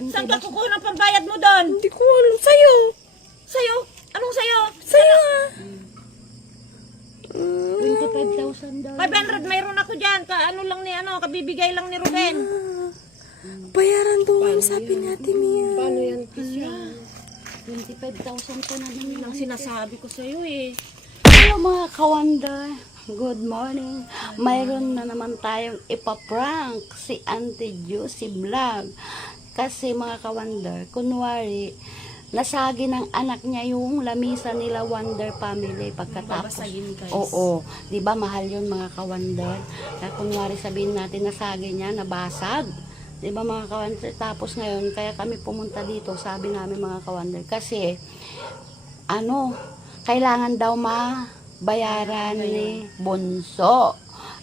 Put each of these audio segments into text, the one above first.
ante. Saan ka kukuha ng pambayad mo doon? Hindi ko alam. Sa'yo. Sa'yo? Anong sa'yo? Sa'yo ah. 25,000 daw. 500 mayroon ako dyan. Ano lang ni kabibigay lang ni Ruben. Bayaran doon, sabi ni Ate Mia. Paano yan, Tisha? 25,000 ko na din. Yun ang sinasabi ko sa'yo eh. Hello mga ka-wonder. Good morning. Mayroon na naman tayong ipaprank si Auntie Juicy Vlog. Kasi mga ka-wonder, kunwari, nasagi ng anak niya yung lamisa nila Wonder Family pagkatapos. Babasagin, guys. Oo. Di ba mahal yun mga ka-wonder? Kaya kunwari sabihin natin nasagi niya, nabasag. Di ba mga ka-wonder? Tapos ngayon, kaya kami pumunta dito, sabi namin mga ka-wonder. Kasi, kailangan daw bayaran ni Bunso.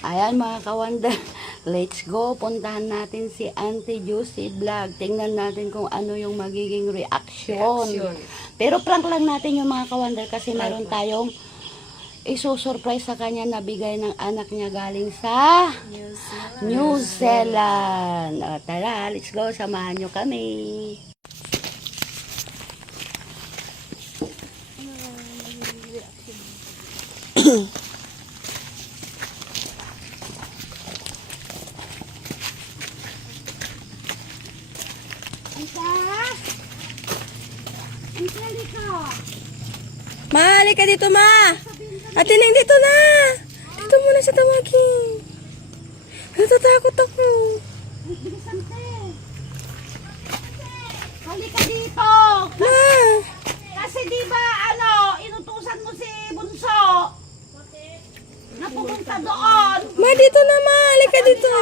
Ayan mga ka-wonder. Let's go. Puntahan natin si Auntie Juicy Vlog. Tingnan natin kung ano yung magiging reaction. Pero prank lang natin yung mga ka-wonder kasi meron tayong isusurprise sa kanya na bigay ng anak niya galing sa New Zealand. O, tara, let's go. Samahan nyo kami. Ma, halika dito, ma. Ate Neng, dito na. Dito muna siya tawagin. Natatakot ako. Halika dito. Ma. Kasi di ba inutusan mo si Bunso na pumunta doon. Ma, dito na, ma. Halika dito.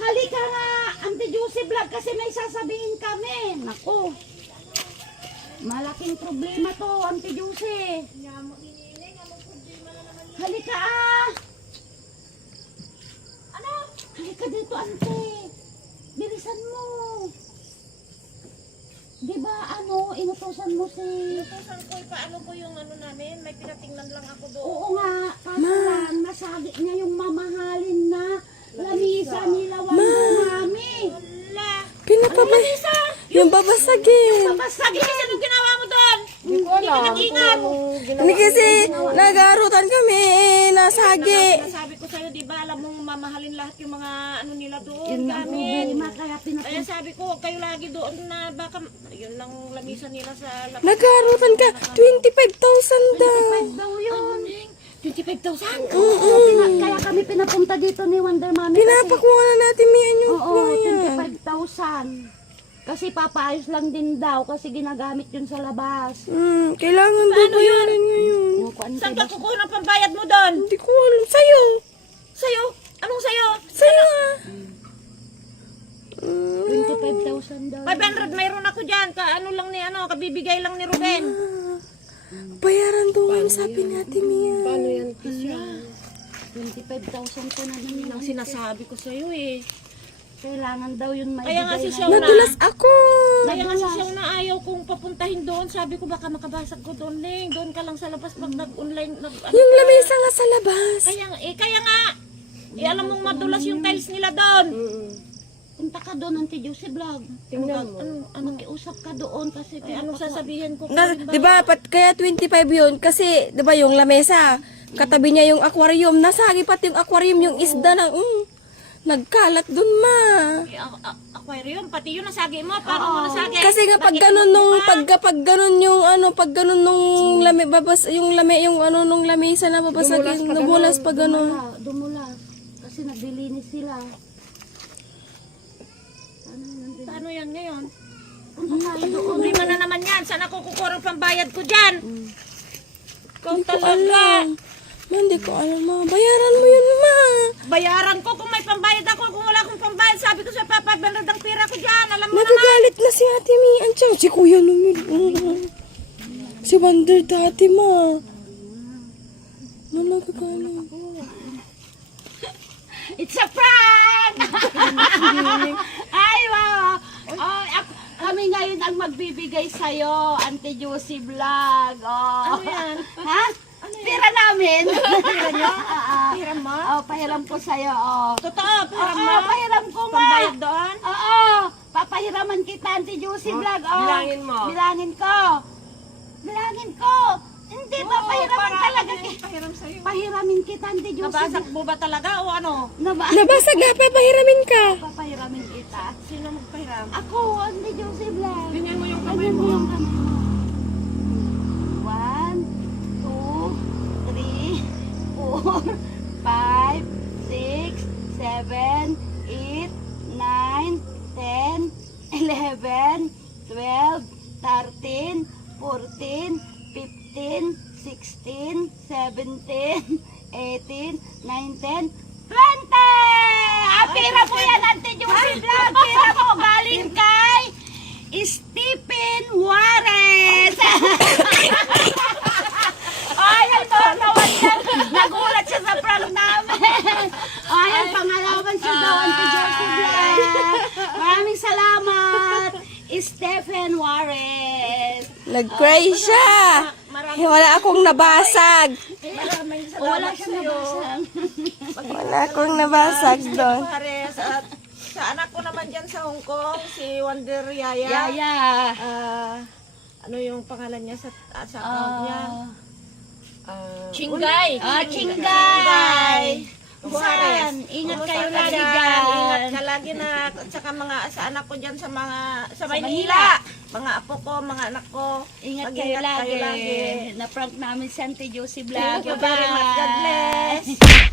Halika nga, Auntie Juicy Vlog, kasi may sasabihin kami. Naku, malaking problema to, Auntie Juicy. Halika Halika dito, Auntie. Bilisan mo. Di ba inutusan mo si... Inutusan ko, paano po yung namin? May pinatingnan lang ako doon. Oo nga, kaso lang, nasagi niya yung mamahalin na lamisa nila Mami. Wala. Pinapabay. Yung babasagin. Babasagin. Anong ginawa mo doon? Hindi ko alam. Nag-ingat. Hindi kasi nagarutan kami. Nasagi. Sabi ko sa'yo, di ba, alam mong mamahalin lahat yung mga nila doon. Yun nga problema, kaya Kaya sabi ko, kayo lagi doon na baka, yun lang lamisa nila sa labas. Nagarutan ka. 25,000 daw. daw yun. 25,000? Kaya kami pinapunta dito ni Wonder Mami. Pinapakuha na natin Mia yung Oo, yan. 25,000. Kasi papaayos lang din daw kasi ginagamit yun sa labas. Kailangan daw bayaran ngayon. Saan ka kukuha ng pambayad mo doon? Hindi ko alam. Sa'yo. Sa'yo? Anong sa'yo? Sa'yo ah. 25,000 daw. 500 mayroon ako dyan. Ano lang ni kabibigay lang ni Ruben. Bayaran doon, sabi ni Ate Mia. Paano yan, Tisha? 25,000 ko na din Yun ang sinasabi ko sa'yo eh. Kailangan daw yun maibigay. Kaya nga si na. Shauna. Nadulas ako. Kaya nga si Shauna ayaw kong papuntahin doon. Sabi ko baka makabasag ko doon, Ling. Doon ka lang sa labas pag nag-online. Yung lamesa nga sa labas. Kaya nga. Alam mong madulas yung tiles nila doon. Punta ka doon, Auntie Juicy Vlog. Tingnan mo. Makiusap ka doon kasi Anong sasabihin ko? Di ba, kaya 25 yun? Kasi, di ba, yung lamesa, katabi niya yung aquarium. Nasagi pati yung aquarium, yung isda ng, nagkalat dun, ma. Aquarium, pati yun nasagi mo. Paano mo nasagi? Kasi nga, pag ganun nung, pag ganun yung, pag ganun nung lame, nung lamesa na babasagin, namulas pa ganun. Dumulas. Kasi naglilinis sila. Paano yan ngayon? Punta tayo doon. Problema na naman yan. Saan ako kukurang pambayad ko dyan? Ikaw Hindi ko talaga. alam. Ma, hindi ko alam, ma. Bayaran mo yun, ma. Bayaran ko kung may pambayad ako. Kung wala akong pambayad, sabi ko sa papa, banad ang pera ko dyan. Alam mo naman. Nagagalit na si Ate Mia. Andiyan, si Kuya Lumil. Si Wonder dati, ma. Nagagalit. It's a prank! Ay, wow! Oh, kami ngayon ang magbibigay sa'yo, Auntie Juicy Vlog. Oh. Ano yan? Ha? Pira namin. Pira nyo? Pera mo? Oh, pahiram ko sa'yo. Oh. Totoo, pera mo? Oo, pahiram ko nga. Pambayad doon? Oo. Auntie Juicy Vlog. Oh. Bilangin mo. Bilangin ko. Bilangin ko. Hindi ba pahiramin talaga kita? Pahiram sa'yo. Pahiramin kita, Auntie Juicy. Nabasag mo ba talaga o ano? Nabasag nga, papahiramin ka. Papahiramin kita. Sino magpahiram? Ako, Auntie Juicy Vlog. Ganyan mo yung kamay Ganyan mo mo. yung kamay mo. 1, 2, 3, 4, 5, 6, 7, 8, 9, 10, 11, 12, 13, 14, 15, 16, 17, 18, 19, 20! Pira po yan, Auntie Juicy Vlog. Pira mo, galing kay Stephen Juarez. Ayan po, nawan yan. Nagulat siya sa prank namin. Ayan, pangalawan siya daw, Auntie Juicy Vlog. Maraming salamat, Stephen Juarez. Nag-cry siya. Wala akong nabasag. Maraming Wala salamat siyang sa'yo. nabasag. Wala akong nabasag doon. Pares at sa anak ko naman dyan sa Hong Kong, si Wonder Yaya. Yaya. Ano yung pangalan niya sa account niya? Chingay. Chingay. Juarez. Saan? Ingat Kumusta kayo ka lagi dyan? dyan. Ingat ka lagi na at saka mga sa anak ko dyan sa Maynila. Mga apo ko, mga anak ko. Ingat Mag-ingat kayo lagi. Na-prank namin si Auntie Juicy Vlog. Thank you very much. God Bye-bye. bless.